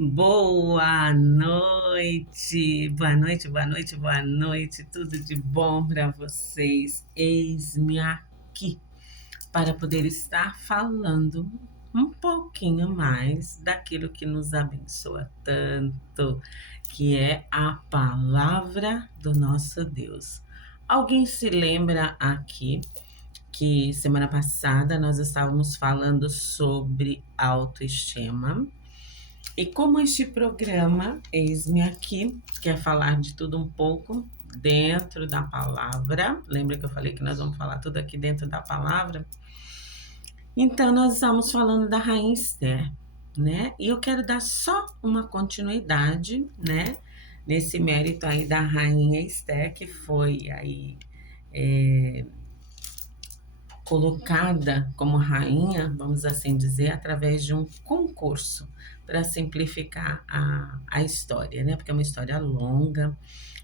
Boa noite, boa noite, boa noite, boa noite, tudo de bom para vocês. Eis-me aqui para poder estar falando um pouquinho mais daquilo que nos abençoa tanto, que é a palavra do nosso Deus. Alguém se lembra aqui que semana passada nós estávamos falando sobre autoestima? E como este programa, eis-me aqui, quer falar de tudo um pouco dentro da palavra, lembra que eu falei que nós vamos falar tudo aqui dentro da palavra? Então, nós estamos falando da Rainha Esther, né? E eu quero dar só uma continuidade, né? Nesse mérito aí da Rainha Esther, que foi aí colocada como rainha, vamos assim dizer, através de um concurso para simplificar a história, né? Porque é uma história longa,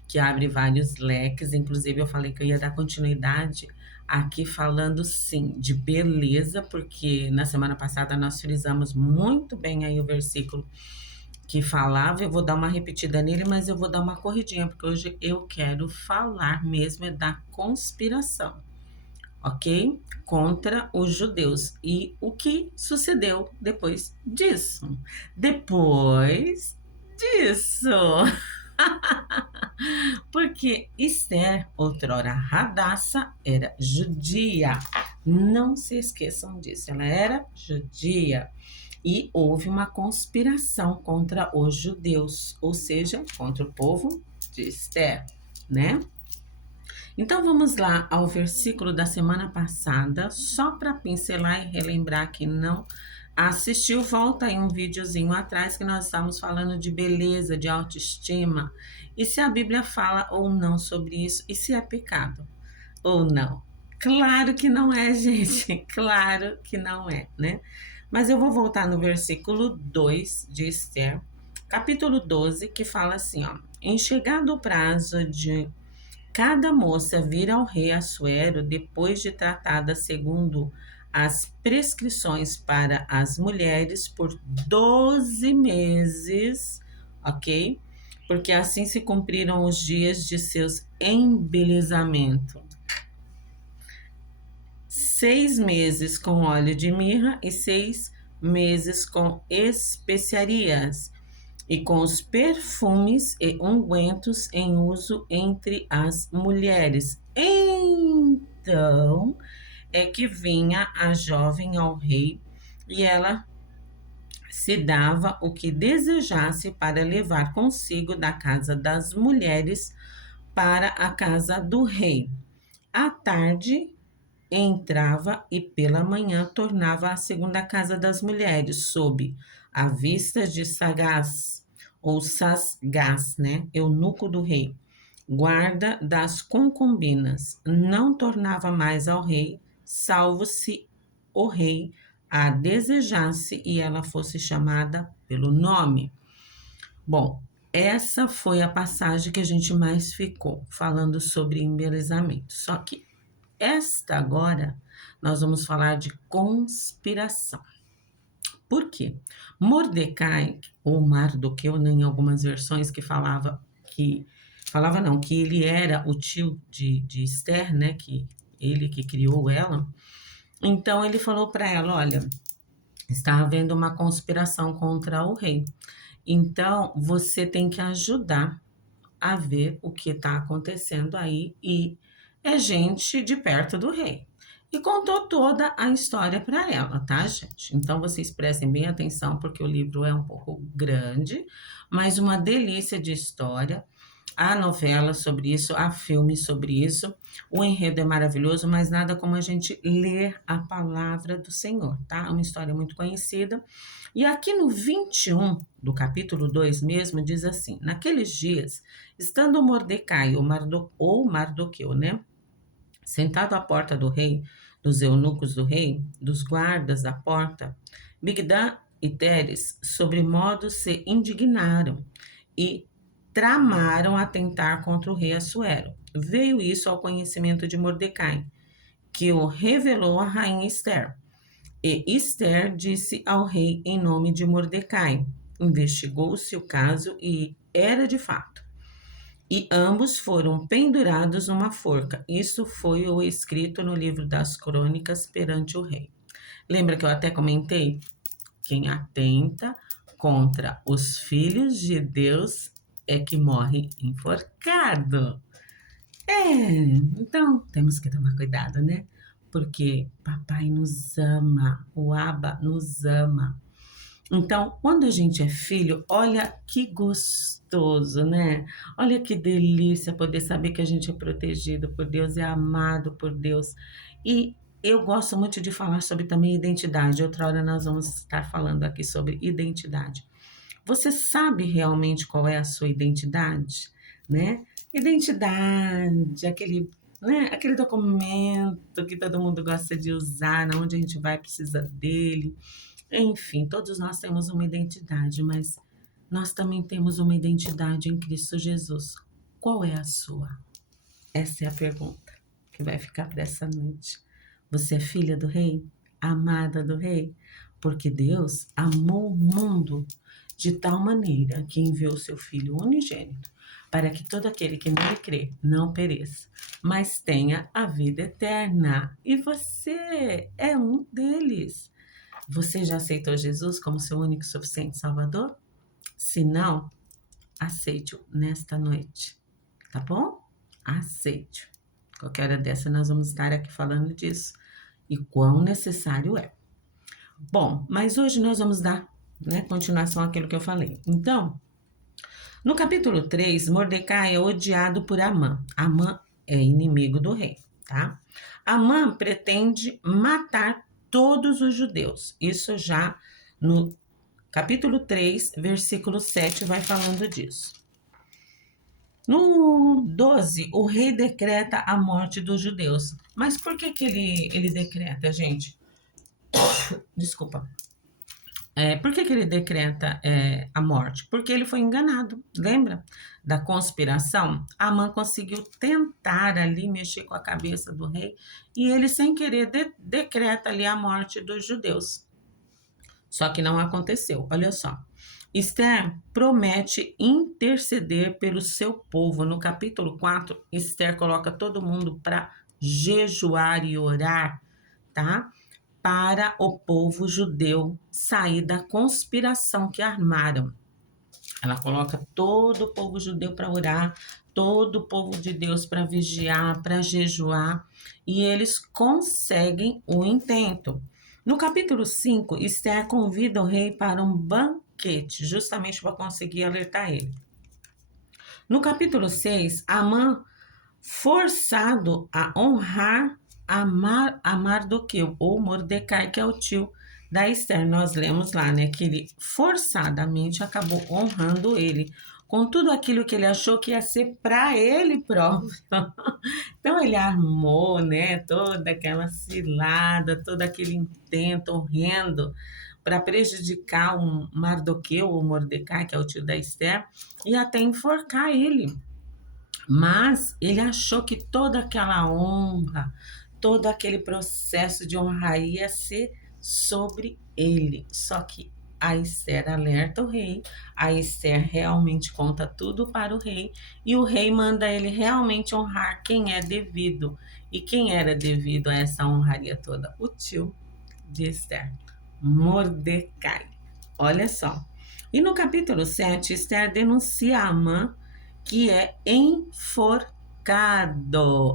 que abre vários leques. Inclusive, eu falei que eu ia dar continuidade aqui falando, sim, de beleza, porque na semana passada nós frisamos muito bem aí o versículo que falava. Eu vou dar uma repetida nele, mas eu vou dar uma corridinha, porque hoje eu quero falar mesmo da conspiração, ok? Contra os judeus. E o que sucedeu depois disso? Depois disso. Porque Esther, outrora Radassa, era judia. Não se esqueçam disso, ela era judia. E houve uma conspiração contra os judeus, ou seja, contra o povo de Esther, né? Então vamos lá ao versículo da semana passada, só para pincelar e relembrar que não assistiu, volta aí um videozinho atrás que nós estávamos falando de beleza, de autoestima, e se a Bíblia fala ou não sobre isso, e se é pecado ou não. Claro que não é, gente, claro que não é, né? Mas eu vou voltar no versículo 2 de Esther, capítulo 12, que fala assim, ó: em chegado o prazo de cada moça vir ao rei Assuero depois de tratada segundo as prescrições para as mulheres por 12 meses, ok? Porque assim se cumpriram os dias de seus embelezamentos. 6 meses com óleo de mirra e 6 meses com especiarias e com os perfumes e ungüentos em uso entre as mulheres. Então é que vinha a jovem ao rei e ela se dava o que desejasse para levar consigo da casa das mulheres para a casa do rei. À tarde entrava e pela manhã tornava à segunda casa das mulheres, sob a vista de Sagaz, ou Sasgás, né? Eunuco do rei, guarda das concubinas. Não tornava mais ao rei, salvo se o rei a desejasse e ela fosse chamada pelo nome. Bom, essa foi a passagem que a gente mais ficou falando sobre embelezamento. Só que esta agora nós vamos falar de conspiração. Por quê? Mordecai, ou Mardoqueu, né, em algumas versões que falava não, que ele era o tio de Esther, né, que ele que criou ela. Então ele falou para ela, olha, está havendo uma conspiração contra o rei. Então você tem que ajudar a ver o que está acontecendo aí e é gente de perto do rei. E contou toda a história para ela, tá, gente? Então vocês prestem bem atenção porque o livro é um pouco grande, mas uma delícia de história. Há novela sobre isso, há filme sobre isso. O enredo é maravilhoso, mas nada como a gente ler a palavra do Senhor, tá? É uma história muito conhecida. E aqui no 21 do capítulo 2 mesmo, diz assim: naqueles dias, estando Mordecai ou Mardoqueu, né? Sentado à porta do rei, dos eunucos do rei, dos guardas da porta, Bigdã e Teres, sobre modo se indignaram e tramaram atentar contra o rei Assuero. Veio isso ao conhecimento de Mordecai, que o revelou à rainha Esther. E Esther disse ao rei em nome de Mordecai: Investigou-se o caso e era de fato. E ambos foram pendurados numa forca. Isso foi o escrito no livro das crônicas perante o rei. Lembra que eu até comentei? Quem atenta contra os filhos de Deus é que morre enforcado. Então temos que tomar cuidado, né? Porque papai nos ama, o Abba nos ama. Então, quando a gente é filho, olha que gostoso, né? Olha que delícia poder saber que a gente é protegido por Deus, é amado por Deus. E eu gosto muito de falar sobre também identidade. Outra hora nós vamos estar falando aqui sobre identidade. Você sabe realmente qual é a sua identidade, né? Identidade, aquele documento que todo mundo gosta de usar, onde a gente vai precisa dele. Enfim, todos nós temos uma identidade, mas nós também temos uma identidade em Cristo Jesus. Qual é a sua? Essa é a pergunta que vai ficar para essa noite. Você é filha do Rei? Amada do Rei? Porque Deus amou o mundo de tal maneira que enviou seu Filho unigênito, para que todo aquele que nele crê não pereça, mas tenha a vida eterna. E você é um deles. Você já aceitou Jesus como seu único e suficiente Salvador? Se não, aceite-o nesta noite, tá bom? Aceite-o. Qualquer hora dessa nós vamos estar aqui falando disso e quão necessário é. Bom, mas hoje nós vamos dar, continuação àquilo que eu falei. Então, no capítulo 3, Mordecai é odiado por Amã. Amã é inimigo do rei, tá? Amã pretende matar todos os judeus. Isso já no capítulo 3, versículo 7, vai falando disso. No 12, o rei decreta a morte dos judeus. Mas por que ele decreta, gente? Desculpa. Por que ele decreta a morte? Porque ele foi enganado, lembra? Da conspiração, Amã conseguiu tentar ali mexer com a cabeça do rei e ele, sem querer, decreta ali a morte dos judeus. Só que não aconteceu, olha só. Esther promete interceder pelo seu povo. No capítulo 4, Esther coloca todo mundo para jejuar e orar, tá? Para o povo judeu sair da conspiração que armaram. Ela coloca todo o povo judeu para orar, todo o povo de Deus para vigiar, para jejuar, e eles conseguem o intento. No capítulo 5, Esther convida o rei para um banquete, justamente para conseguir alertar ele. No capítulo 6, Amã, forçado a honrar a Mardoqueu, ou Mordecai, que é o tio da Esther. Nós lemos lá, que ele forçadamente acabou honrando ele, com tudo aquilo que ele achou que ia ser para ele próprio. Então ele armou, toda aquela cilada, todo aquele intento horrendo para prejudicar o Mardoqueu, ou Mordecai, que é o tio da Esther, e até enforcar ele. Mas ele achou que toda aquela honra, todo aquele processo de honra ia ser sobre ele. Só que a Esther alerta o rei, a Esther realmente conta tudo para o rei, e o rei manda ele realmente honrar quem é devido. E quem era devido a essa honraria toda? O tio de Esther, Mordecai. Olha só. E no capítulo 7, Esther denuncia a Amã, que é enforcado.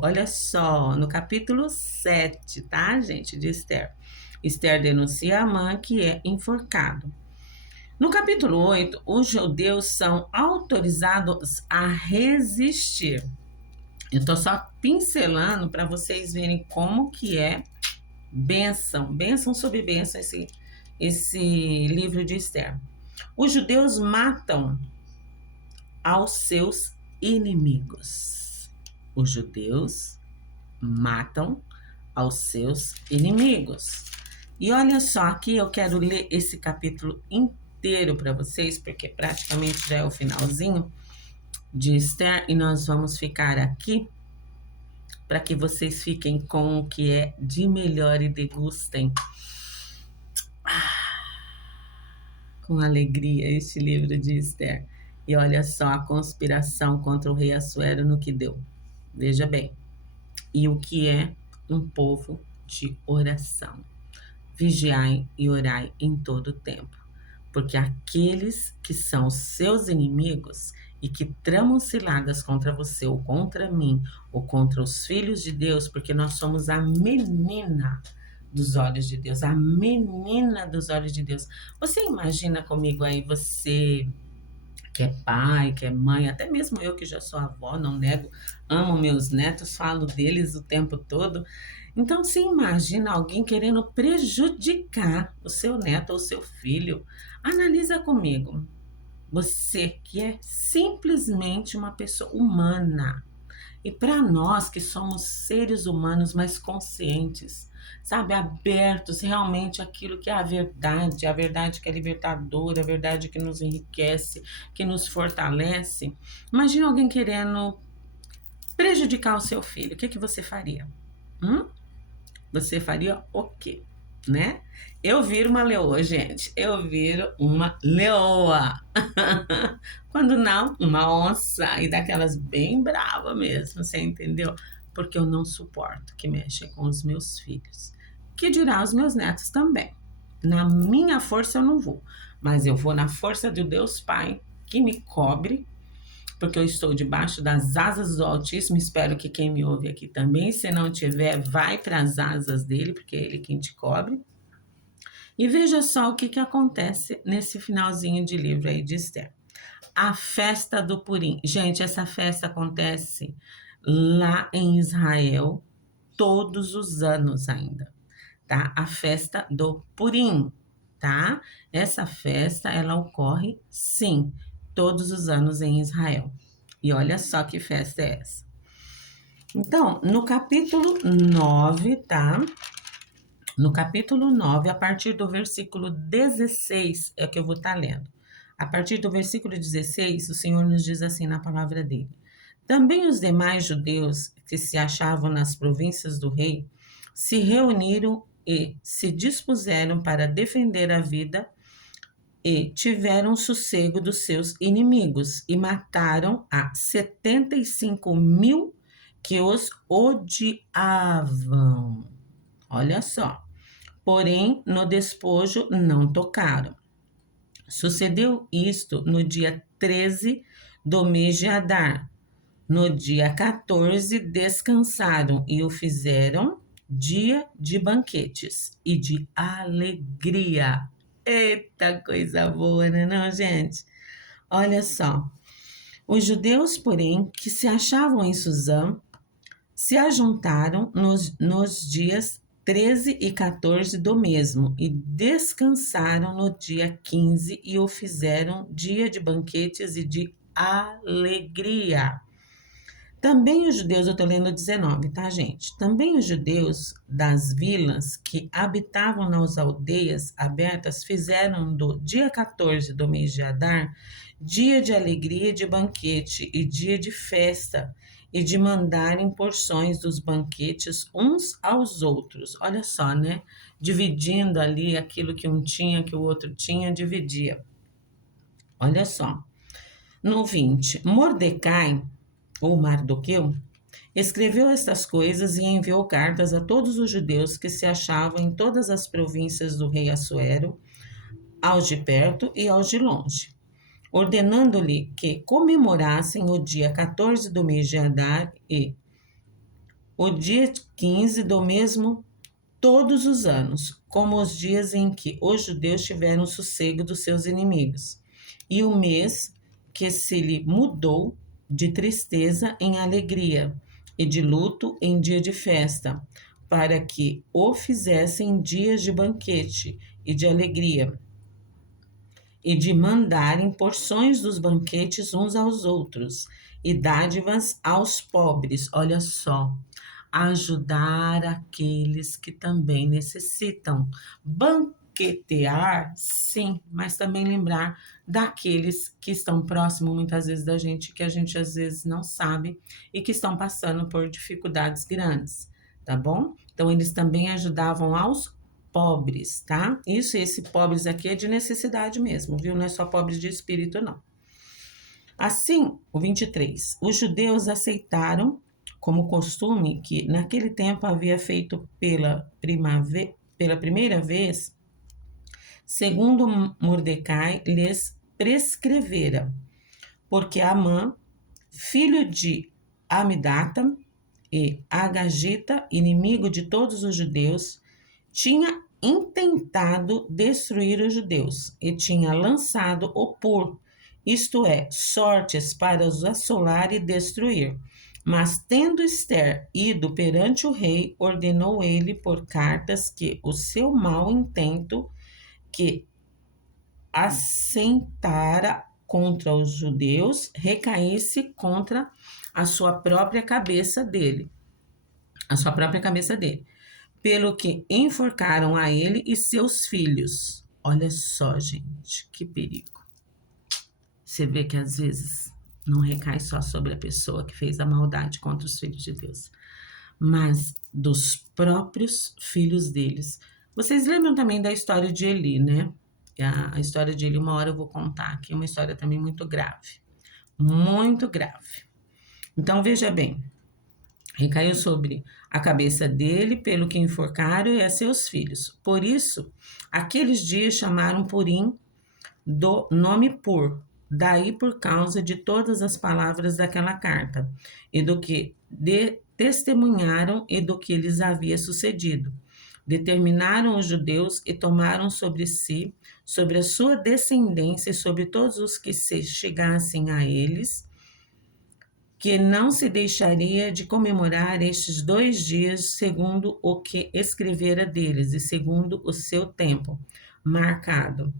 Olha só, no capítulo 7, tá, gente, de Esther. Esther denuncia Amã, que é enforcado. No capítulo 8, os judeus são autorizados a resistir. Eu tô só pincelando para vocês verem como que é bênção sobre bênção esse livro de Esther. Os judeus matam aos seus inimigos. Os judeus matam aos seus inimigos. E olha só, aqui eu quero ler esse capítulo inteiro para vocês, porque praticamente já é o finalzinho de Esther, e nós vamos ficar aqui para que vocês fiquem com o que é de melhor e degustem com alegria este livro de Esther. E olha só a conspiração contra o rei Assuero no que deu. Veja bem. E o que é um povo de oração? Vigiai e orai em todo o tempo, porque aqueles que são seus inimigos e que tramam ciladas contra você ou contra mim ou contra os filhos de Deus, porque nós somos a menina dos olhos de Deus, a menina dos olhos de Deus. Você imagina comigo aí, você que é pai, que é mãe, até mesmo eu que já sou avó, não nego, amo meus netos, falo deles o tempo todo. Então, você imagina alguém querendo prejudicar o seu neto ou seu filho? Analisa comigo. Você que é simplesmente uma pessoa humana. E para nós que somos seres humanos mais conscientes, sabe, abertos realmente àquilo que é a verdade que é libertadora, a verdade que nos enriquece, que nos fortalece. Imagina alguém querendo prejudicar o seu filho. O que você faria? Hum? Você faria o quê? Né? Eu viro uma leoa, gente. Eu viro uma leoa. Quando não, uma onça. E daquelas bem brava mesmo, você entendeu? Porque eu não suporto que mexam com os meus filhos. Que dirá os meus netos também. Na minha força eu não vou. Mas eu vou na força do Deus Pai, que me cobre, porque eu estou debaixo das asas do Altíssimo. Espero que quem me ouve aqui também, se não tiver, vai para as asas dele, porque é ele quem te cobre. E veja só o que acontece nesse finalzinho de livro aí de Esther. A festa do Purim. Gente, essa festa acontece lá em Israel todos os anos ainda, tá? A festa do Purim, tá? Essa festa, ela ocorre, sim, todos os anos em Israel. E olha só que festa é essa. Então, no capítulo 9, tá? No capítulo 9, a partir do versículo 16, é que eu vou estar lendo. A partir do versículo 16, o Senhor nos diz assim na palavra dele: Também os demais judeus que se achavam nas províncias do rei se reuniram e se dispuseram para defender a vida e tiveram sossego dos seus inimigos e mataram a 75.000 que os odiavam. Olha só. Porém, no despojo não tocaram. Sucedeu isto no dia 13 do mês de Adar. No dia 14 descansaram e o fizeram dia de banquetes e de alegria. Eita, coisa boa, né, não, gente? Olha só. Os judeus, porém, que se achavam em Suzã, se ajuntaram nos dias 13 e 14 do mesmo e descansaram no dia 15 e o fizeram dia de banquetes e de alegria. Também os judeus, eu estou lendo 19, tá, gente? Também os judeus das vilas que habitavam nas aldeias abertas fizeram do dia 14 do mês de Adar dia de alegria e de banquete e dia de festa e de mandarem porções dos banquetes uns aos outros. Olha só, né? Dividindo ali aquilo que um tinha, que o outro tinha, dividia. Olha só. No 20, Mordecai, ou Mardoqueu, escreveu estas coisas e enviou cartas a todos os judeus que se achavam em todas as províncias do rei Assuero, aos de perto e aos de longe, ordenando-lhe que comemorassem o dia 14 do mês de Adar e o dia 15 do mesmo todos os anos, como os dias em que os judeus tiveram sossego dos seus inimigos, e o mês que se lhe mudou de tristeza em alegria, e de luto em dia de festa, para que o fizessem dias de banquete e de alegria, e de mandarem porções dos banquetes uns aos outros, e dádivas aos pobres. Olha só, ajudar aqueles que também necessitam. Banquetear, sim, mas também lembrar daqueles que estão próximos muitas vezes da gente, que a gente às vezes não sabe e que estão passando por dificuldades grandes, tá bom? Então, eles também ajudavam aos pobres, tá? Esse pobres aqui é de necessidade mesmo, viu? Não é só pobres de espírito, não. Assim, o 23. Os judeus aceitaram como costume que naquele tempo havia feito pela primeira vez, segundo Mordecai lhes prescrevera, porque Amã, filho de Amidata e Agagita, inimigo de todos os judeus, tinha intentado destruir os judeus e tinha lançado o pur, isto é, sortes para os assolar e destruir. Mas tendo Ester ido perante o rei, ordenou ele por cartas que o seu mau intento que assentara contra os judeus recaísse contra a sua própria cabeça dele, pelo que enforcaram a ele e seus filhos. Olha só, gente, que perigo. Você vê que às vezes não recai só sobre a pessoa que fez a maldade contra os filhos de Deus, mas dos próprios filhos deles. Vocês lembram também da história de Eli, né? A história de Eli, uma hora eu vou contar aqui, uma história também muito grave. Muito grave. Então, veja bem, recaiu sobre a cabeça dele, pelo que enforcaram, e a seus filhos. Por isso, aqueles dias chamaram Purim do nome Pur, daí por causa de todas as palavras daquela carta, e do que testemunharam e do que lhes havia sucedido. Determinaram os judeus e tomaram sobre si, sobre a sua descendência e sobre todos os que se chegassem a eles, que não se deixaria de comemorar estes 2 dias segundo o que escrevera deles e segundo o seu tempo marcado,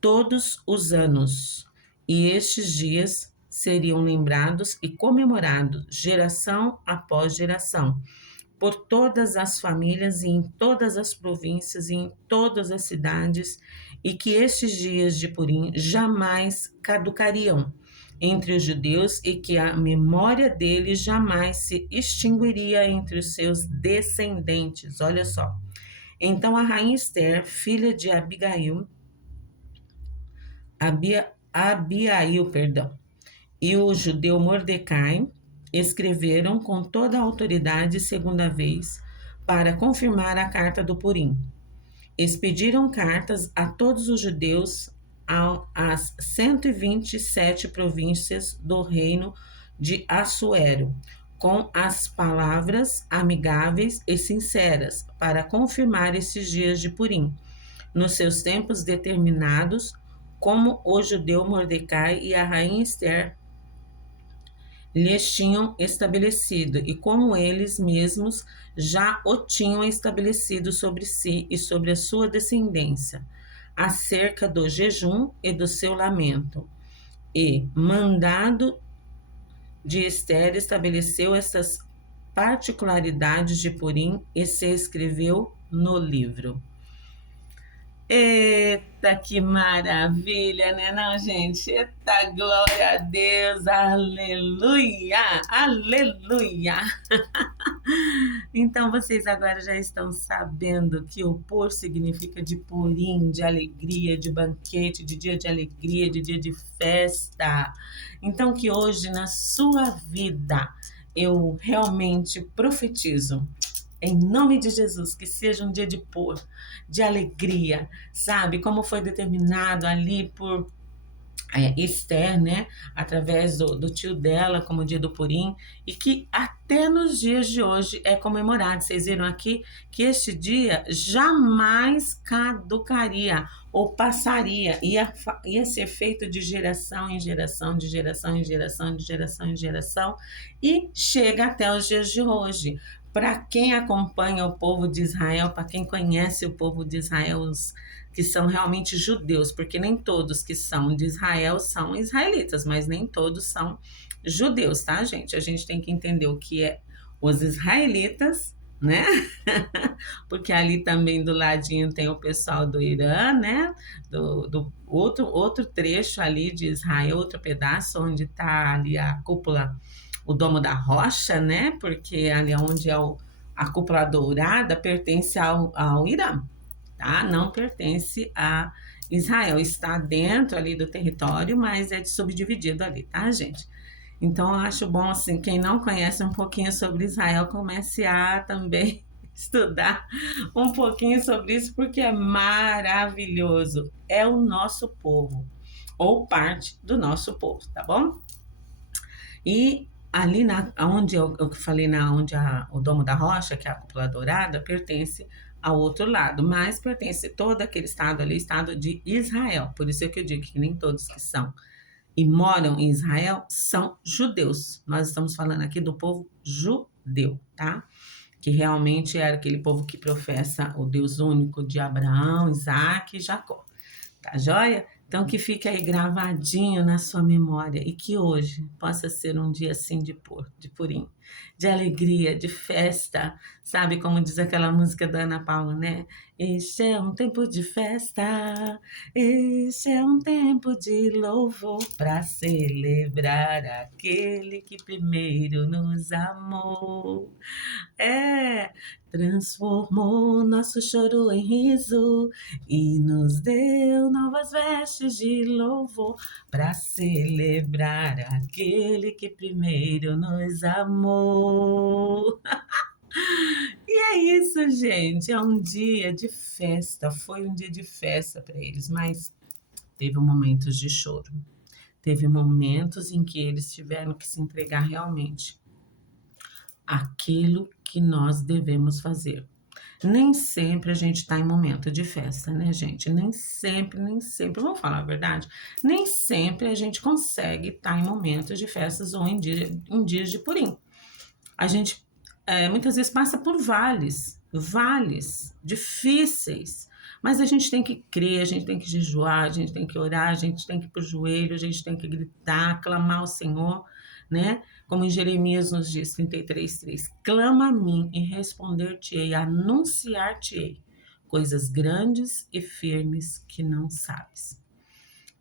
todos os anos. E estes dias seriam lembrados e comemorados geração após geração, por todas as famílias e em todas as províncias e em todas as cidades, e que estes dias de Purim jamais caducariam entre os judeus e que a memória deles jamais se extinguiria entre os seus descendentes. Olha só. Então a rainha Ester, filha de Abiail, e o judeu Mordecai escreveram com toda a autoridade segunda vez para confirmar a carta do Purim. Expediram cartas a todos os judeus às 127 províncias do reino de Assuero, com as palavras amigáveis e sinceras para confirmar esses dias de Purim, nos seus tempos determinados, como o judeu Mordecai e a rainha Ester lhes tinham estabelecido, e como eles mesmos já o tinham estabelecido sobre si e sobre a sua descendência, acerca do jejum e do seu lamento. E, mandado de Ester, estabeleceu estas particularidades de Purim e se escreveu no livro. Eita, que maravilha, né, não, gente? Eita, glória a Deus, aleluia, aleluia. Então, vocês agora já estão sabendo que o pur significa de purim, de alegria, de banquete, de dia de alegria, de dia de festa. Então, que hoje na sua vida eu realmente profetizo, em nome de Jesus, que seja um dia de pur, de alegria, sabe? Como foi determinado ali por Esther, né? Através do tio dela, como o dia do Purim, e que até nos dias de hoje é comemorado. Vocês viram aqui que este dia jamais caducaria ou passaria, ia ser feito de geração em geração, de geração em geração, de geração em geração, e chega até os dias de hoje. Para quem acompanha o povo de Israel, para quem conhece o povo de Israel, os que são realmente judeus, porque nem todos que são de Israel são israelitas, mas nem todos são judeus, tá, gente? A gente tem que entender o que é os israelitas, né? Porque ali também do ladinho tem o pessoal do Irã, né? Do outro trecho ali de Israel, outro pedaço onde está ali a cúpula, o Domo da Rocha, né? Porque ali onde é a cúpula dourada pertence ao Irã. tá? Não pertence a Israel. Está dentro ali do território, mas é subdividido ali, tá, gente? Então, eu acho bom, assim, quem não conhece um pouquinho sobre Israel, comece a também estudar um pouquinho sobre isso, porque é maravilhoso. É o nosso povo, ou parte do nosso povo, tá bom? E ali onde eu falei, onde o Domo da Rocha, que é a Cúpula Dourada, pertence ao outro lado, mas pertence todo aquele estado ali, estado de Israel. Por isso é que eu digo que nem todos que são e moram em Israel são judeus. Nós estamos falando aqui do povo judeu, tá? Que realmente era aquele povo que professa o Deus único de Abraão, Isaac e Jacó. Tá joia? Então que fique aí gravadinho na sua memória e que hoje possa ser um dia assim de purim, de alegria, de festa, sabe como diz aquela música da Ana Paula, né? Este é um tempo de festa, este é um tempo de louvor para celebrar aquele que primeiro nos amou. É, transformou nosso choro em riso e nos deu novas vestes de louvor para celebrar aquele que primeiro nos amou. E é isso, gente. É um dia de festa. Foi um dia de festa para eles, mas teve momentos de choro. Teve momentos em que eles tiveram que se entregar realmente àquilo que nós devemos fazer. Nem sempre a gente está em momento de festa, né, gente? Nem sempre, vamos falar a verdade, nem sempre a gente consegue estar em momentos de festas ou em dias de purim. A gente muitas vezes passa por vales difíceis, mas a gente tem que crer, a gente tem que jejuar, a gente tem que orar, a gente tem que ir para o joelho, a gente tem que gritar, clamar ao Senhor, né? Como em Jeremias nos diz, 33:3, clama a mim e responder-te-ei, anunciar-te-ei coisas grandes e firmes que não sabes.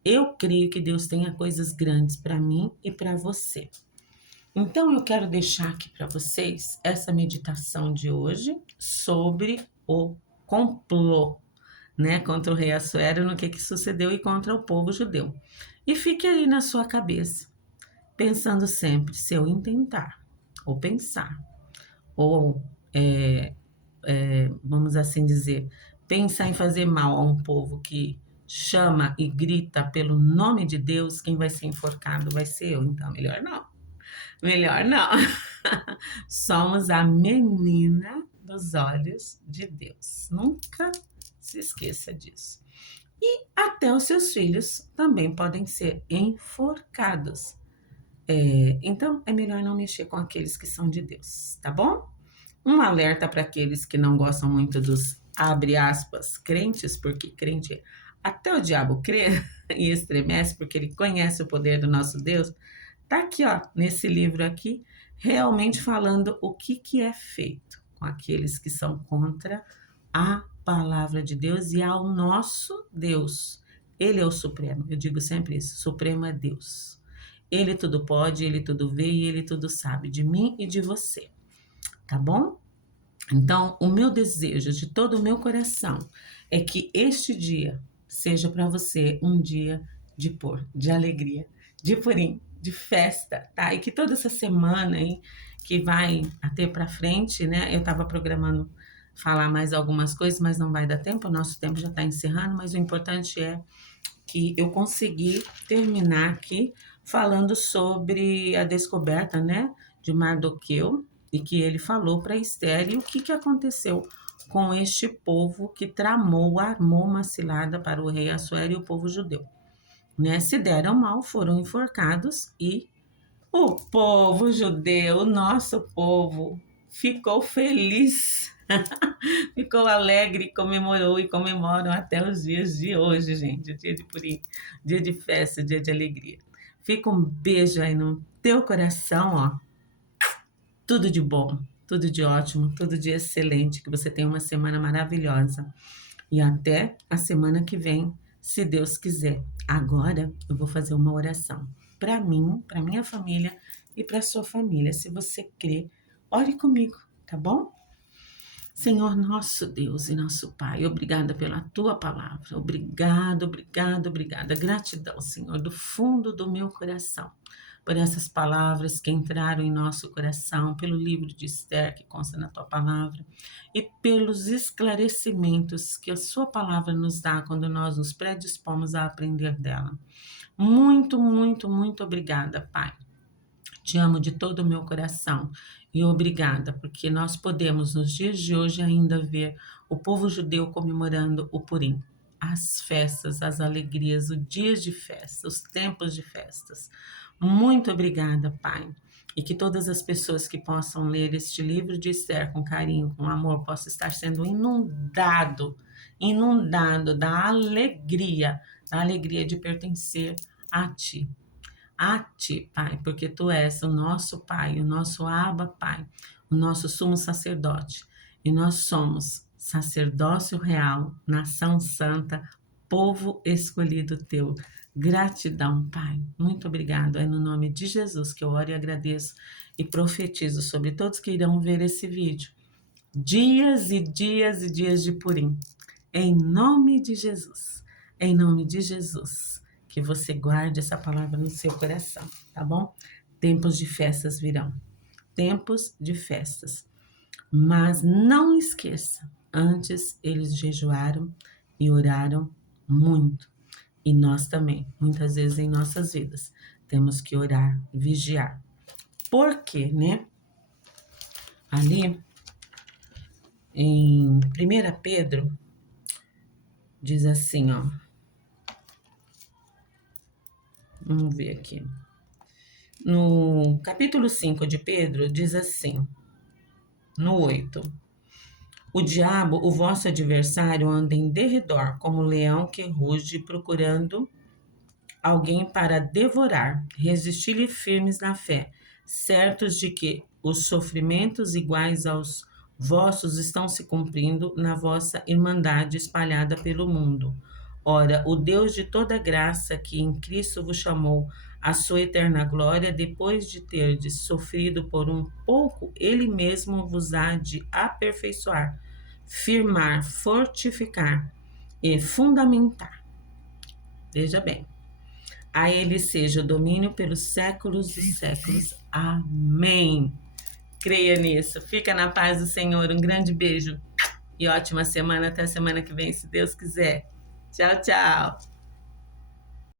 Eu creio que Deus tenha coisas grandes para mim e para você. Então eu quero deixar aqui para vocês essa meditação de hoje sobre o complô, né, contra o rei Assuero, no que sucedeu e contra o povo judeu. E fique aí na sua cabeça, pensando sempre, se eu intentar, ou pensar, ou, vamos assim dizer, pensar em fazer mal a um povo que chama e grita pelo nome de Deus, quem vai ser enforcado vai ser eu, então melhor não. Melhor não. Somos a menina dos olhos de Deus. Nunca se esqueça disso. E até os seus filhos também podem ser enforcados. Então, é melhor não mexer com aqueles que são de Deus, tá bom? Um alerta para aqueles que não gostam muito dos, abre aspas, crentes, porque crente, até o diabo crê e estremece, porque ele conhece o poder do nosso Deus. Tá aqui, ó, nesse livro aqui, realmente falando o que é feito com aqueles que são contra a palavra de Deus e ao nosso Deus. Ele é o Supremo, eu digo sempre isso, Supremo é Deus. Ele tudo pode, ele tudo vê e ele tudo sabe de mim e de você, tá bom? Então, o meu desejo de todo o meu coração é que este dia seja para você um dia de alegria, de purim, de festa, tá? E que toda essa semana aí que vai até para frente, né? Eu estava programando falar mais algumas coisas, mas não vai dar tempo, o nosso tempo já está encerrando, mas o importante é que eu consegui terminar aqui falando sobre a descoberta, né, de Mardoqueu, e que ele falou para Esther e o que aconteceu com este povo que armou uma cilada para o rei Assuero e o povo judeu. Né? Se deram mal, foram enforcados e o povo judeu, nosso povo, ficou feliz, ficou alegre, comemorou e comemoram até os dias de hoje, gente. O dia de purim, dia de festa, dia de alegria. Fica um beijo aí no teu coração, ó. Tudo de bom, tudo de ótimo, tudo de excelente. Que você tenha uma semana maravilhosa. E até a semana que vem, se Deus quiser. Agora eu vou fazer uma oração para mim, para minha família e para sua família. Se você crê, ore comigo, tá bom? Senhor nosso Deus e nosso Pai, obrigada pela tua palavra. Obrigado, obrigado, obrigada. Gratidão, Senhor, do fundo do meu coração, por essas palavras que entraram em nosso coração, pelo livro de Esther que consta na tua palavra e pelos esclarecimentos que a sua palavra nos dá quando nós nos predispomos a aprender dela. Muito, muito, muito obrigada, Pai. Te amo de todo o meu coração e obrigada, porque nós podemos, nos dias de hoje, ainda ver o povo judeu comemorando o Purim, as festas, as alegrias, os dias de festa, os tempos de festas. Muito obrigada, Pai. E que todas as pessoas que possam ler este livro de Esther com carinho, com amor, possam estar sendo inundado da alegria de pertencer a Ti. A Ti, Pai, porque Tu és o nosso Pai, o nosso Abba Pai, o nosso sumo sacerdote. E nós somos sacerdócio real, nação santa, povo escolhido Teu. Gratidão, Pai. Muito obrigado. É no nome de Jesus que eu oro e agradeço e profetizo sobre todos que irão ver esse vídeo. Dias e dias e dias de Purim. Em nome de Jesus. Em nome de Jesus. Que você guarde essa palavra no seu coração, tá bom? Tempos de festas virão. Tempos de festas. Mas não esqueça, antes eles jejuaram e oraram muito. E nós também, muitas vezes em nossas vidas, temos que orar e vigiar. Por quê, né? Ali, em 1 Pedro, diz assim, ó. Vamos ver aqui. No capítulo 5 de Pedro, diz assim, no 8. O diabo, o vosso adversário, anda em derredor, como leão que ruge, procurando alguém para devorar. Resistir-lhe firmes na fé, certos de que os sofrimentos iguais aos vossos estão se cumprindo na vossa irmandade espalhada pelo mundo. Ora, o Deus de toda graça, que em Cristo vos chamou à sua eterna glória, depois de terdes sofrido por um pouco, ele mesmo vos há de aperfeiçoar, firmar, fortificar e fundamentar. Veja bem. A ele seja o domínio pelos séculos dos séculos. Amém. Creia nisso. Fica na paz do Senhor. Um grande beijo e ótima semana. Até a semana que vem, se Deus quiser. Tchau, tchau.